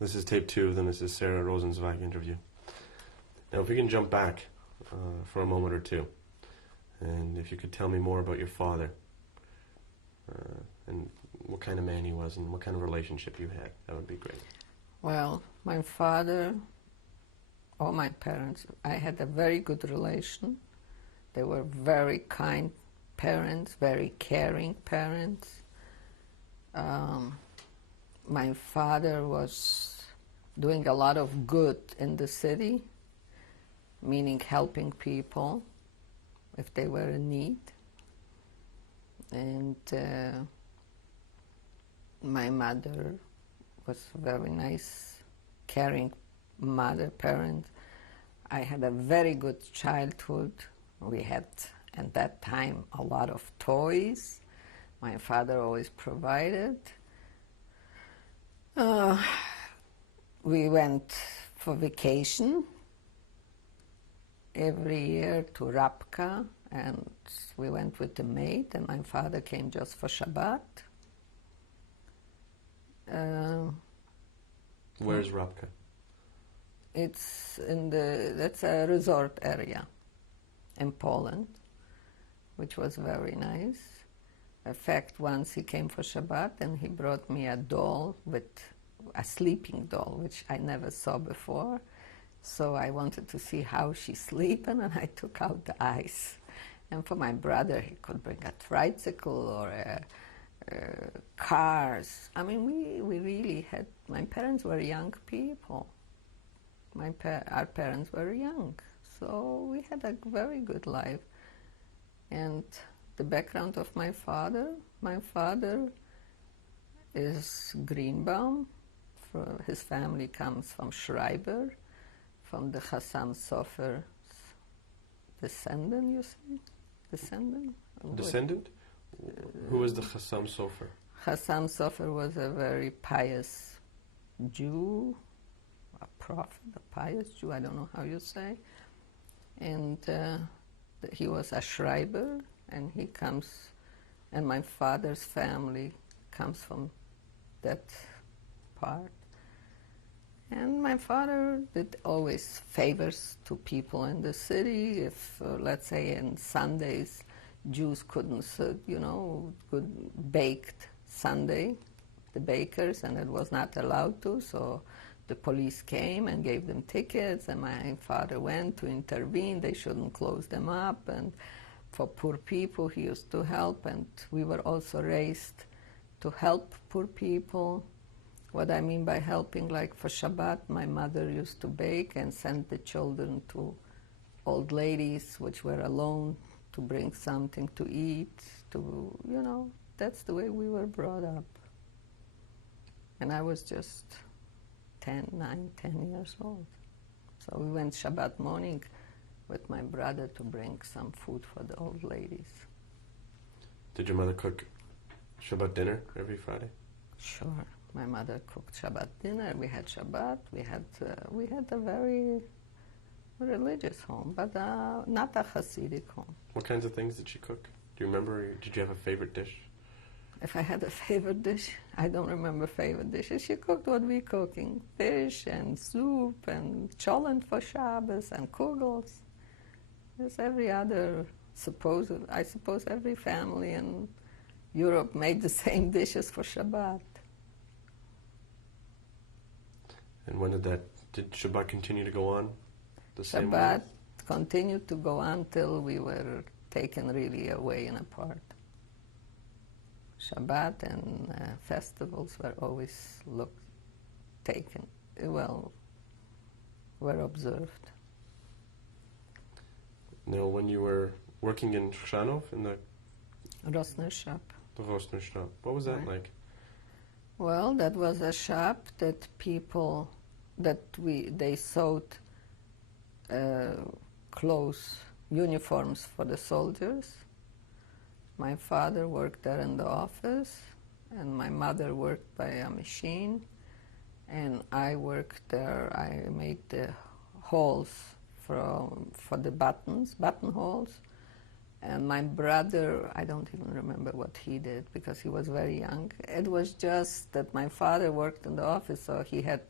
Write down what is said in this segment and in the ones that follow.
This is tape 2, then this is Sara Rosenzweig interview. Now if we can jump back for a moment or two, and if you could tell me more about your father, and what kind of man he was and what kind of relationship you had, that would be great. Well, my father, all my parents, I had a very good relation. They were very kind parents, very caring parents. My father was doing a lot of good in the city, meaning helping people if they were in need. And my mother was a very nice, caring mother, parent. I had a very good childhood. We had, at that time, a lot of toys. My father always provided. We went for vacation every year to Rabka, and we went with the maid, and my father came just for Shabbat. Where's Rabka? It's that's a resort area in Poland, which was very nice. In fact, once he came for Shabbat and he brought me a doll, with a sleeping doll, which I never saw before. So I wanted to see how she's sleeping, and I took out the eyes. And for my brother, he could bring a tricycle or cars. I mean, we really had, my parents were young people. Our parents were young, so we had a very good life. And the background of my father is Greenbaum. His family comes from Schreiber, from the Chassam Sofer's descendant, you say? Descendant? Descendant? Who was the Chassam Sofer? Chassam Sofer was a very pious Jew, a prophet, a pious Jew, I don't know how you say. And he was a Schreiber, and he comes, and my father's family comes from that part. And my father did always favors to people in the city. If, let's say, in Sundays, Jews couldn't, good baked Sunday, the bakers, and it was not allowed to, so the police came and gave them tickets, and my father went to intervene. They shouldn't close them up, and for poor people, he used to help, and we were also raised to help poor people. What I mean by helping, like for Shabbat, my mother used to bake and send the children to old ladies which were alone to bring something to eat, that's the way we were brought up. And I was just 10 years old. So we went Shabbat morning with my brother to bring some food for the old ladies. Did your mother cook Shabbat dinner every Friday? Sure. My mother cooked Shabbat dinner. We had Shabbat. We had a very religious home, but not a Hasidic home. What kinds of things did she cook? Do you remember? Did you have a favorite dish? If I had a favorite dish, I don't remember favorite dishes. She cooked what we cooking: fish and soup and cholent for Shabbos and kugels. As every other, I suppose every family in Europe made the same dishes for Shabbat. And when did Shabbat continue to go on the same way? Shabbat continued to go on till we were taken really away and apart. Shabbat and festivals were always were observed. Now, when you were working in Chrzanów, in the Rosner shop. The Rosner shop, what was that like? Well, that was a shop that they sewed clothes, uniforms for the soldiers. My father worked there in the office, and my mother worked by a machine, and I worked there. I made the holes for the buttonholes. And my brother, I don't even remember what he did because he was very young. It was just that my father worked in the office, so he had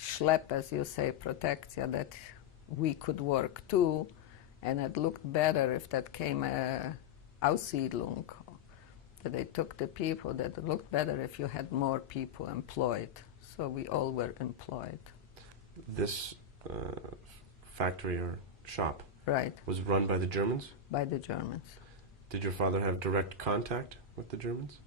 schlep, as you say, protekcja, that we could work too, and it looked better if that came a Aussiedlung, that they took the people, that it looked better if you had more people employed. So we all were employed. This factory or shop Right, was run by the Germans? by the Germans. Did your father have direct contact with the Germans?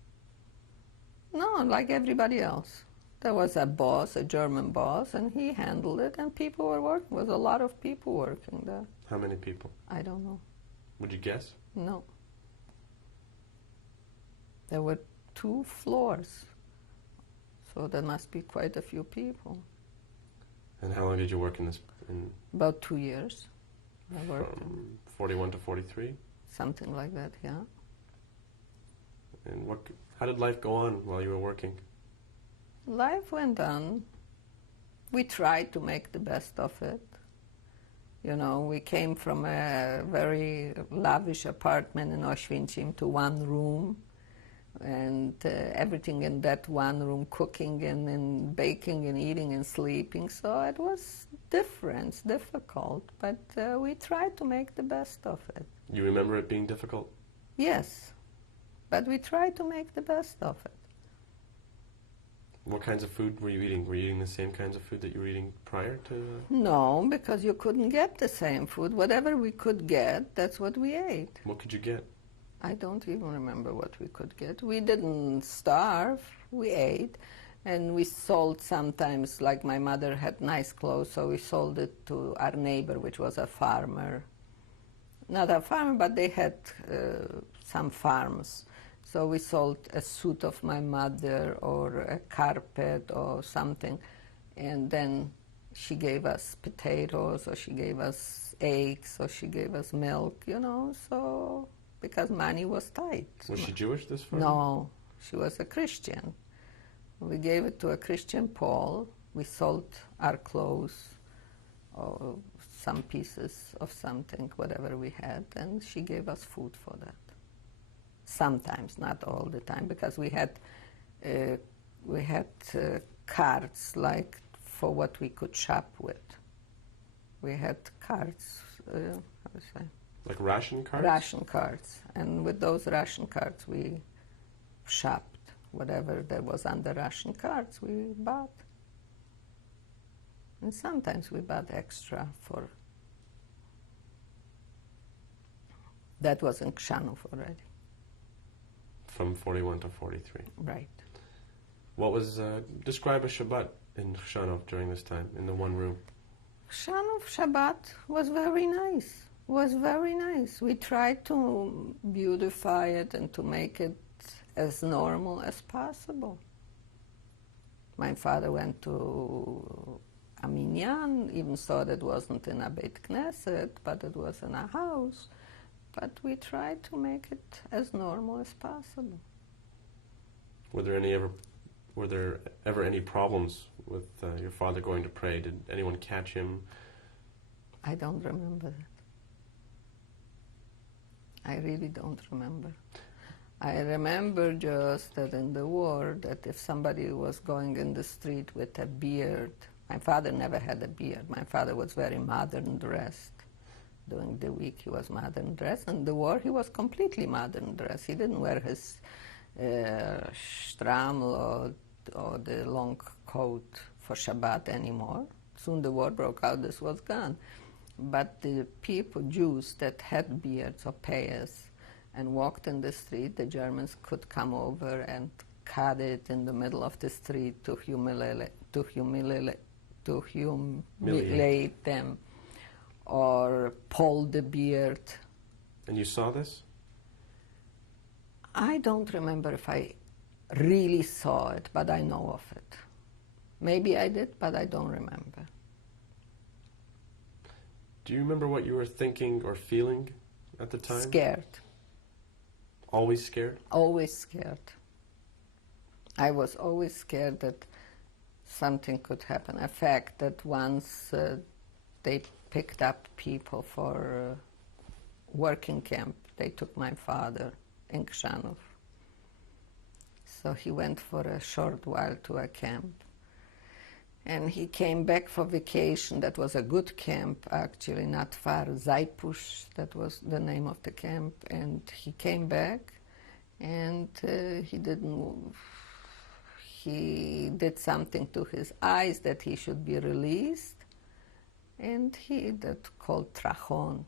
No, like everybody else. There was a boss, a German boss, and he handled it, and people were working. There was a lot of people working there. How many people? I don't know. Would you guess? No. There were 2 floors, so there must be quite a few people. And how long did you work in this? About 2 years. I worked, From 41 to 43? something like that, yeah. And how did life go on while you were working? Life went on. We tried to make the best of it. You know, we came from a very lavish apartment in Oświęcim to 1 room, and everything in that 1 room, cooking and baking and eating and sleeping. So it was difficult, but we tried to make the best of it. You remember it being difficult? Yes, but we tried to make the best of it. What kinds of food were you eating? Were you eating the same kinds of food that you were eating prior to? No, because you couldn't get the same food. Whatever we could get, that's what we ate. What could you get? I don't even remember what we could get. We didn't starve. We ate. And we sold sometimes, like my mother had nice clothes, so we sold it to our neighbor, which was a farmer. Not a farmer, but they had some farms. So we sold a suit of my mother or a carpet or something. And then she gave us potatoes, or she gave us eggs, or she gave us milk, you know, so because money was tight. Was she Jewish, this farmer? No, she was a Christian. We gave it to a Christian Paul. We sold our clothes or some pieces of something, whatever we had, and she gave us food for that. Sometimes, not all the time, because we had cards like for what we could shop with. We had cards, how to say? Like ration cards? Ration cards, and with those ration cards we shopped. Whatever there was on the ration cards we bought. And sometimes we bought extra for... That was in Chrzanów already. From 41 to 43. Right. What was, describe a Shabbat in Chrzanów during this time, in the 1 room? Chrzanów Shabbat was very nice. Was very nice. We tried to beautify it and to make it as normal as possible. My father went to a minyan, even though it wasn't in a Beit Knesset, but it was in a house. But we tried to make it as normal as possible. Were there ever any problems with your father going to pray? Did anyone catch him? I don't remember that. I really don't remember. I remember just that in the war, that if somebody was going in the street with a beard, my father never had a beard. My father was very modern dressed. During the week he was modern dressed. In the war he was completely modern dressed. He didn't wear his strammel or the long coat for Shabbat anymore. Soon the war broke out, this was gone. But the people, Jews that had beards or payas and walked in the street, the Germans could come over and cut it in the middle of the street to humiliate them, or pull the beard. And you saw this? I don't remember if I really saw it, but I know of it. Maybe I did, but I don't remember. Do you remember what you were thinking or feeling at the time? Scared. Always scared? Always scared. I was always scared that something could happen. In fact, that once they picked up people for working camp, they took my father in Chrzanów. So he went for a short while to a camp. And he came back for vacation. That was a good camp, actually, not far. Zaipush, that was the name of the camp. And he came back, and he did something to his eyes that he should be released, and that called trachon.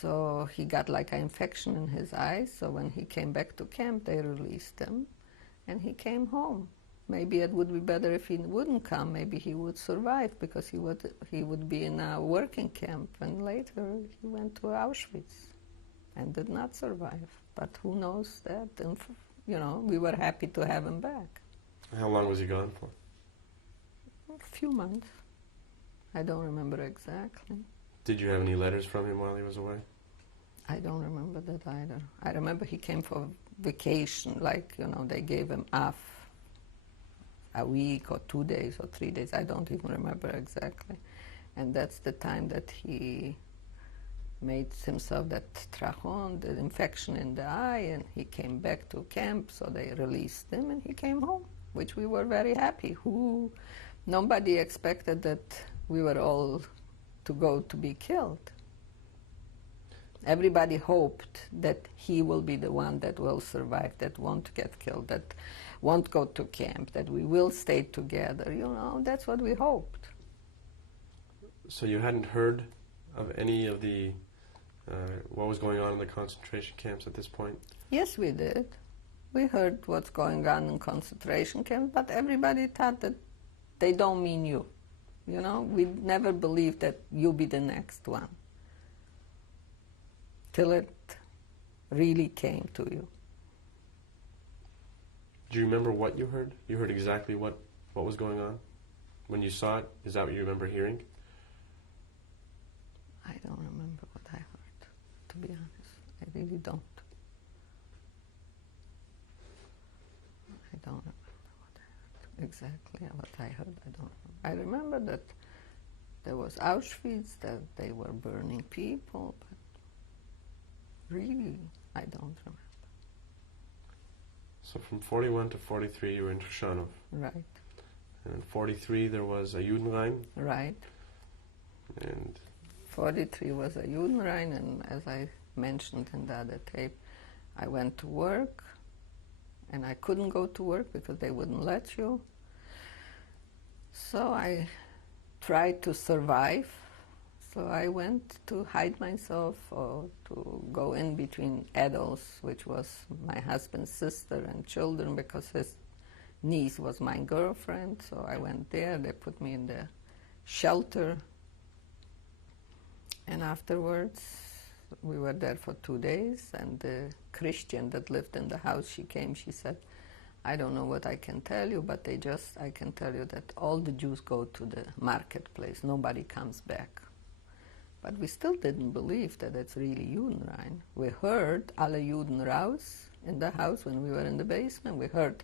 So he got like an infection in his eyes. So when he came back to camp, they released him, and he came home. Maybe it would be better if he wouldn't come. Maybe he would survive because he would be in a working camp. And later he went to Auschwitz and did not survive. But who knows that? And we were happy to have him back. How long was he gone for? A few months. I don't remember exactly. Did you have any letters from him while he was away? I don't remember that either. I remember he came for vacation, they gave him off a week or 2 days or 3 days. I don't even remember exactly. And that's the time that he made himself that trachon, the infection in the eye, and he came back to camp, so they released him and he came home, which we were very happy. Nobody expected that we were all to go to be killed. Everybody hoped that he will be the one that will survive, that won't get killed, that won't go to camp, that we will stay together. That's what we hoped. So you hadn't heard of any of the what was going on in the concentration camps at this point? Yes, we did. We heard what's going on in concentration camps, but everybody thought that they don't mean you. We never believed that you'll be the next one, till it really came to you. Do you remember what you heard? You heard exactly what was going on when you saw it? Is that what you remember hearing? I don't remember what I heard, to be honest. I really don't. I don't remember what I heard. Exactly what I heard, I don't remember. I remember that there was Auschwitz, that they were burning people, but really, I don't remember. So from 41 to 43, you were in Troshanov. Right. And in 43, there was a Judenrein. Right. And 43 was a Judenrein, and as I mentioned in the other tape, I went to work, and I couldn't go to work because they wouldn't let you. So I tried to survive. So I went to hide myself or to go in between adults, which was my husband's sister and children, because his niece was my girlfriend. So I went there. They put me in the shelter. And afterwards, we were there for 2 days, and the Christian that lived in the house, she came, she said, I don't know what I can tell you, but I can tell you that all the Jews go to the marketplace. Nobody comes back. But we still didn't believe that it's really Judenrein. We heard alle Juden raus in the house when we were in the basement. We heard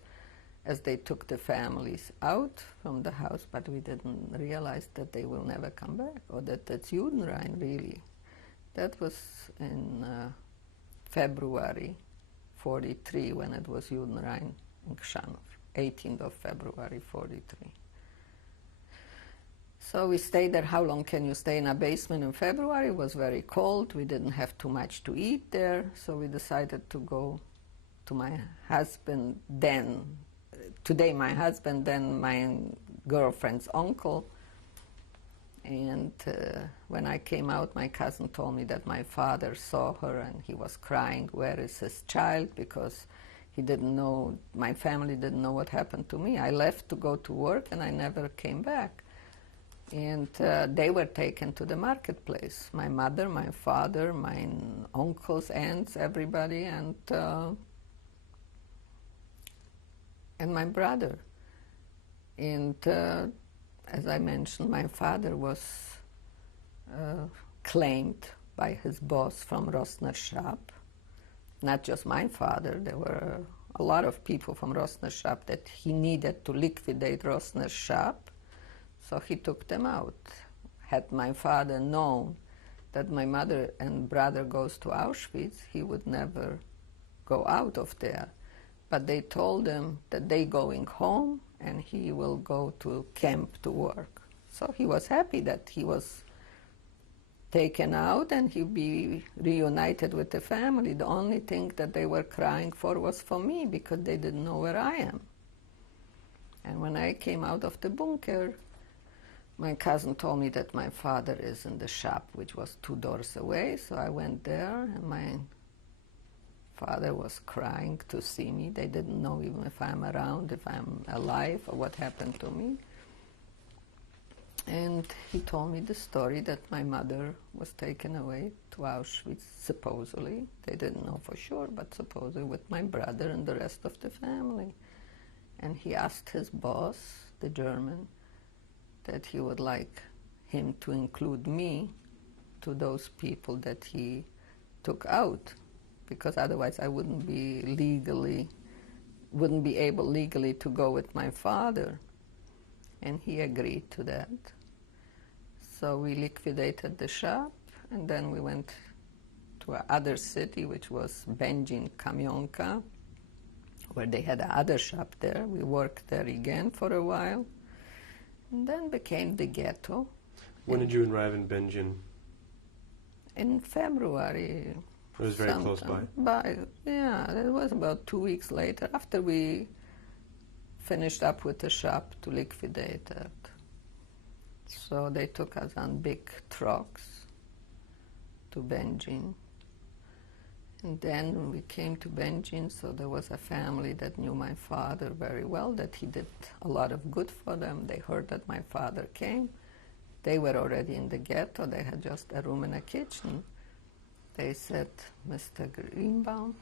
as they took the families out from the house, but we didn't realize that they will never come back, or that that's Judenrein, really. That was in February 43, when it was Judenrein in Krzanów, 18th of February 43. So we stayed there. How long can you stay in a basement in February? It was very cold. We didn't have too much to eat there, so we decided to go to my husband then, today my husband, then my girlfriend's uncle. And when I came out, my cousin told me that my father saw her and he was crying, where is his child? Because he didn't know, my family didn't know what happened to me. I left to go to work and I never came back. And they were taken to the marketplace. My mother, my father, my uncles, aunts, everybody, and my brother. And as I mentioned, my father was claimed by his boss from Rosner's shop. Not just my father, there were a lot of people from Rosner's shop that he needed to liquidate Rosner's shop. So he took them out. Had my father known that my mother and brother goes to Auschwitz, he would never go out of there. but they told him that they going home and he will go to camp to work. So he was happy that he was taken out and he'd be reunited with the family. The only thing that they were crying for was for me, because they didn't know where I am. And when I came out of the bunker, my cousin told me that my father is in the shop, which was 2 doors away. So I went there, and my father was crying to see me. They didn't know even if I'm around, if I'm alive, or what happened to me. And he told me the story that my mother was taken away to Auschwitz, supposedly. They didn't know for sure, but supposedly with my brother and the rest of the family. And he asked his boss, the German, that he would like him to include me to those people that he took out, because otherwise I wouldn't be able legally to go with my father. And he agreed to that. So we liquidated the shop, and then we went to another city, which was Benjin, Kamionka, where they had another shop there. We worked there again for a while, and then became the ghetto. When did you arrive in Benjin? In February. It was very close by. Yeah, it was about 2 weeks later, after we finished up with the shop to liquidate it. So they took us on big trucks to Benjin. And then when we came to Benjin, so there was a family that knew my father very well, that he did a lot of good for them. They heard that my father came. They were already in the ghetto. They had just a room and a kitchen. They said, Mr. Greenbaum,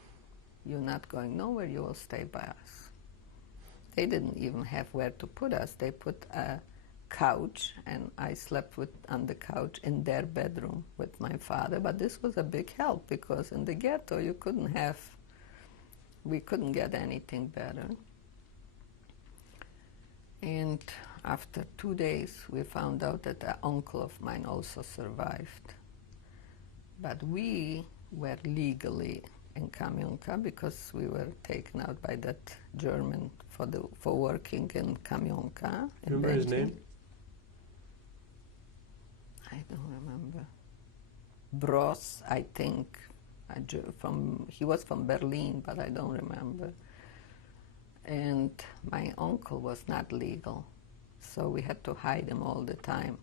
you're not going nowhere, you will stay by us. They didn't even have where to put us. They put a couch, and I slept on the couch in their bedroom with my father. But this was a big help, because in the ghetto we couldn't get anything better. And after 2 days, we found out that an uncle of mine also survived. But we were legally in Kamionka because we were taken out by that German for working in Kamionka. Remember his name? I don't remember. Bros, I think. He was from Berlin, but I don't remember. And my uncle was not legal, so we had to hide him all the time.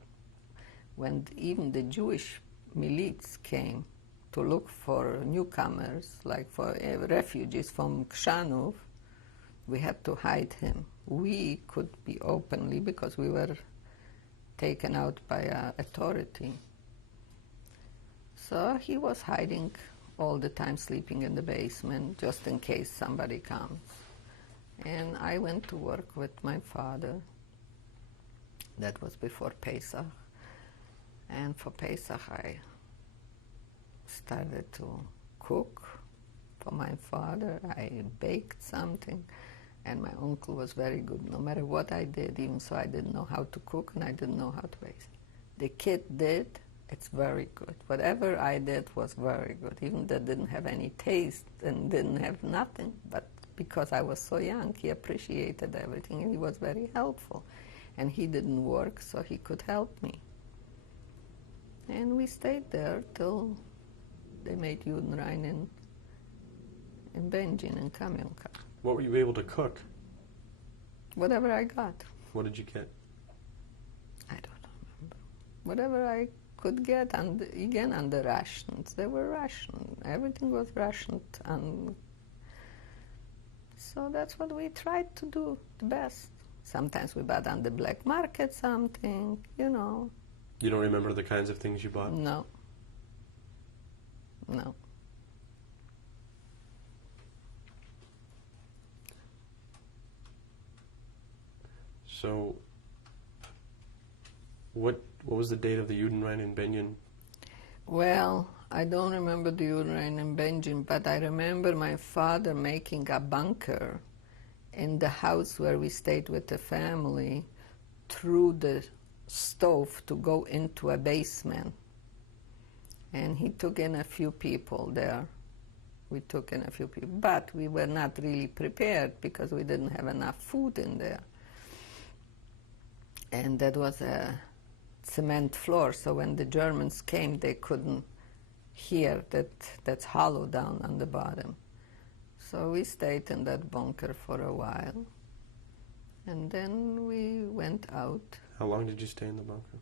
When even the Jewish militia came to look for newcomers, like for refugees from Krzanów, we had to hide him. We could be openly because we were taken out by authority. So he was hiding all the time, sleeping in the basement, just in case somebody comes. And I went to work with my father. That was before Pesach. And for Pesach, I started to cook for my father. I baked something. And my uncle was very good. No matter what I did, even so I didn't know how to cook and I didn't know how to bake. The kid did, it's very good. Whatever I did was very good. Even though it didn't have any taste and didn't have nothing, but because I was so young, he appreciated everything and he was very helpful. And he didn't work, so he could help me. And we stayed there till they made Judenrein in Benjin, in Kamionka. What were you able to cook? Whatever I got. What did you get? I don't remember. Whatever I could get, and again on the rations. They were rationed. Everything was rationed. And so that's what we tried to do the best. Sometimes we bought on the black market something, you know. You don't remember the kinds of things you bought? No. No. So, what was the date of the Judenrein in Benjin? Well, I don't remember the Judenrein in Benjin, but I remember my father making a bunker in the house where we stayed with the family through the stove to go into a basement. And he took in a few people there. We took in a few people, but we were not really prepared because we didn't have enough food in there. And that was a cement floor, so when the Germans came, they couldn't hear that that's hollow down on the bottom. So we stayed in that bunker for a while, and then we went out. How long did you stay in the bunker?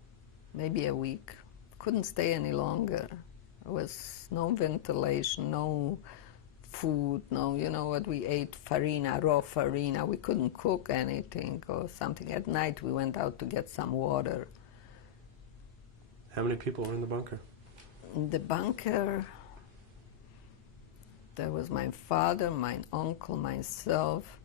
Maybe a week. Couldn't stay any longer. There was no ventilation, no food, no, you know what, we ate farina, raw farina. We couldn't cook anything or something. At night we went out to get some water. How many people were in the bunker? In the bunker, there was my father, my uncle, myself,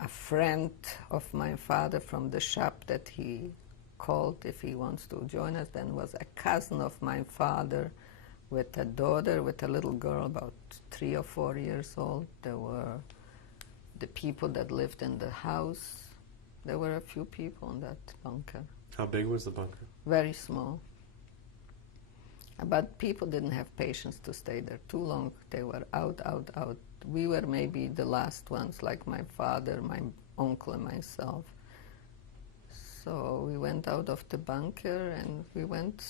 a friend of my father from the shop that he called if he wants to join us. Then was a cousin of my father with a daughter, with a little girl about 3 or 4 years old. There were the people that lived in the house. There were a few people in that bunker. How big was the bunker? Very small. But people didn't have patience to stay there too long. They were out. We were maybe the last ones, like my father, my uncle, and myself. So we went out of the bunker and we went,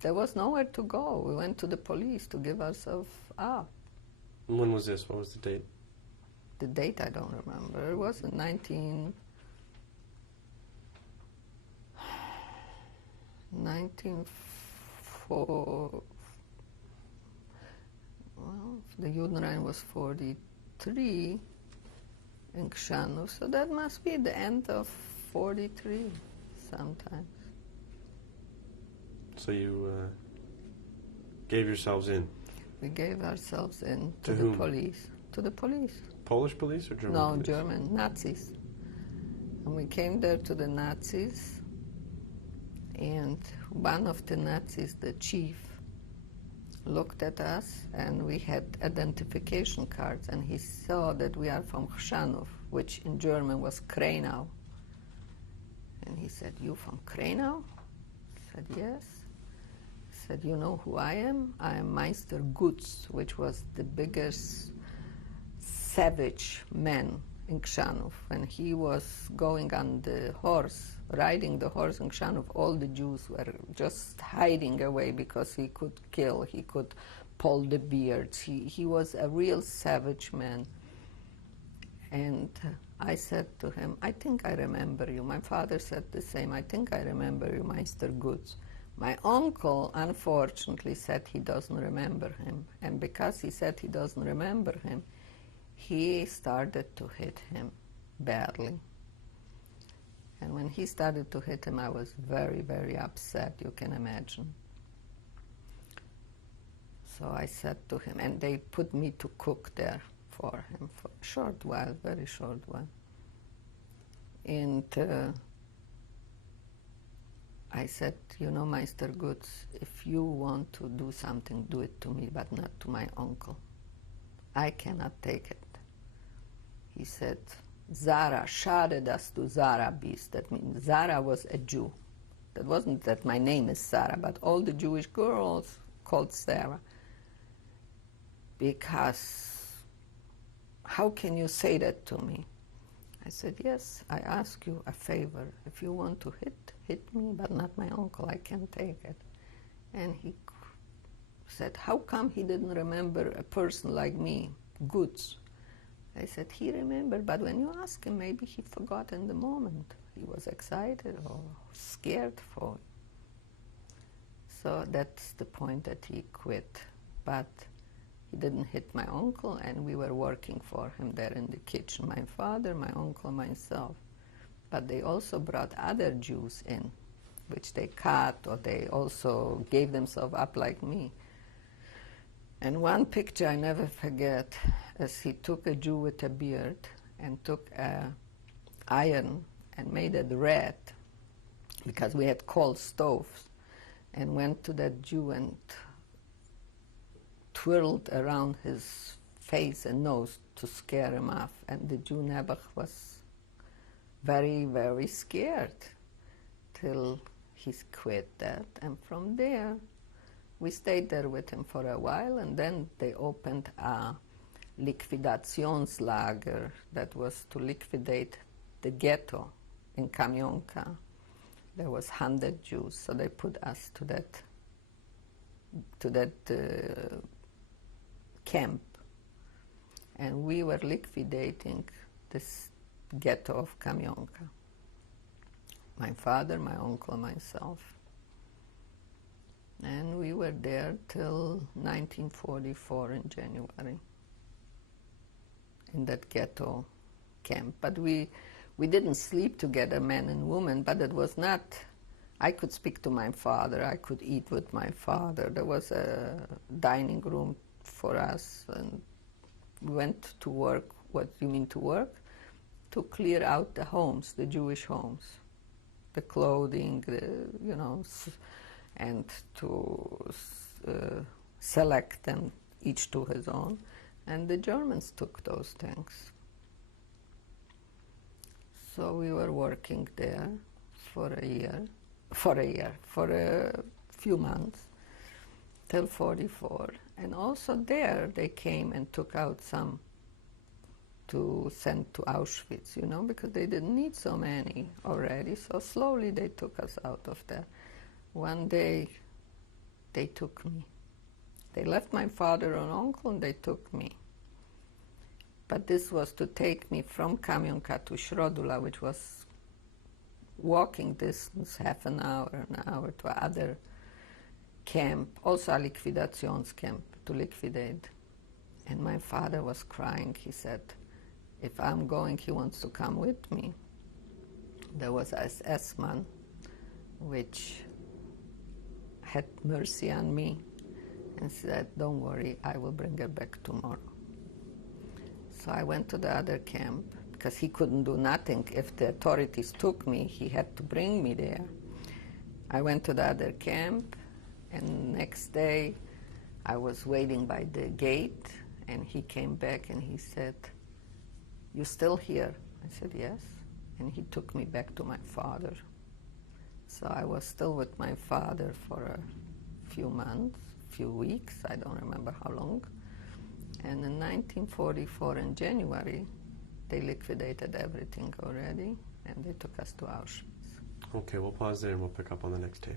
there was nowhere to go. We went to the police to give ourselves up. When was this? What was the date? The date I don't remember. It was in 1904. Well, the Judenrein was 43 in Krzanów, so that must be the end of 43 sometimes. So you gave yourselves in? We gave ourselves in To the whom? police. To the police. Polish police or German No, police? German, Nazis. And we came there to the Nazis, and one of the Nazis, the chief, looked at us, and we had identification cards, and he saw that we are from Krzanów, which in German was Krenau. And he said, "You from Krenau?" I said, "Yes." He said, "You know who I am? I am Meister Gutz," which was the biggest savage man in Krzanów. When he was going on the horse, riding the horse in Krzanów, all the Jews were just hiding away because he could kill, he could pull the beards. He was a real savage man. And I said to him, "I think I remember you." My father said the same. "I think I remember you, Meister Gutz." My uncle, unfortunately, said he doesn't remember him. And because he said he doesn't remember him, he started to hit him badly. And when he started to hit him, I was very, very upset, you can imagine. So I said to him, and they put me to cook there for him for a short while, very short while. And I said, "You know, Meister Gutz, if you want to do something, do it to me, but not to my uncle. I cannot take it." He said, "Sara, schade, dass du Sara bist." That means Sara was a Jew. That wasn't that my name is Sara, but all the Jewish girls called Sara. Because how can you say that to me? I said, "Yes, I ask you a favor. If you want to hit me, but not my uncle, I can't take it." And he said, "How come he didn't remember a person like me, Gutz?" I said, "He remembered, but when you ask him, maybe he forgot in the moment. He was excited or scared for it." So that's the point that he quit. But he didn't hit my uncle, and we were working for him there in the kitchen, my father, my uncle, myself. But they also brought other Jews in, which they cut, or they also gave themselves up like me. And one picture I never forget, as he took a Jew with a beard and took a iron and made it red, because we had coal stoves, and went to that Jew and twirled around his face and nose to scare him off. And the Jew Nebuch was very, very scared till he quit that. And from there, We stayed there with him for a while, and then they opened a Liquidationslager that was to liquidate the ghetto in Kamionka. There was 100 Jews, so they put us to that camp, and we were liquidating this ghetto of Kamionka. My father, my uncle, myself. And we were there till 1944 in January, in that ghetto camp. But we didn't sleep together, men and women, but it was not, I could speak to my father, I could eat with my father. There was a dining room for us, and we went to work. What do you mean to work? To clear out the homes, the Jewish homes, the clothing, and to select them, each to his own. And the Germans took those things. So we were working there for a few months, till 44. And also there they came and took out some to send to Auschwitz, because they didn't need so many already. So slowly they took us out of there. One day they took me. They left my father and uncle and they took me. But this was to take me from Kamionka to Shrodula, which was walking distance, half an hour to other camp, also a liquidations camp, to liquidate. And my father was crying. He said, if I'm going, he wants to come with me. There was a SS man, which had mercy on me and said, don't worry, I will bring her back tomorrow. So I went to the other camp, because he couldn't do nothing. If the authorities took me, he had to bring me there. I went to the other camp, and next day I was waiting by the gate, and he came back and he said, you still here? I said, yes. And he took me back to my father. So I was still with my father for a few months, few weeks, I don't remember how long. And in 1944, in January, they liquidated everything already, and they took us to Auschwitz. Okay, we'll pause there and we'll pick up on the next tape.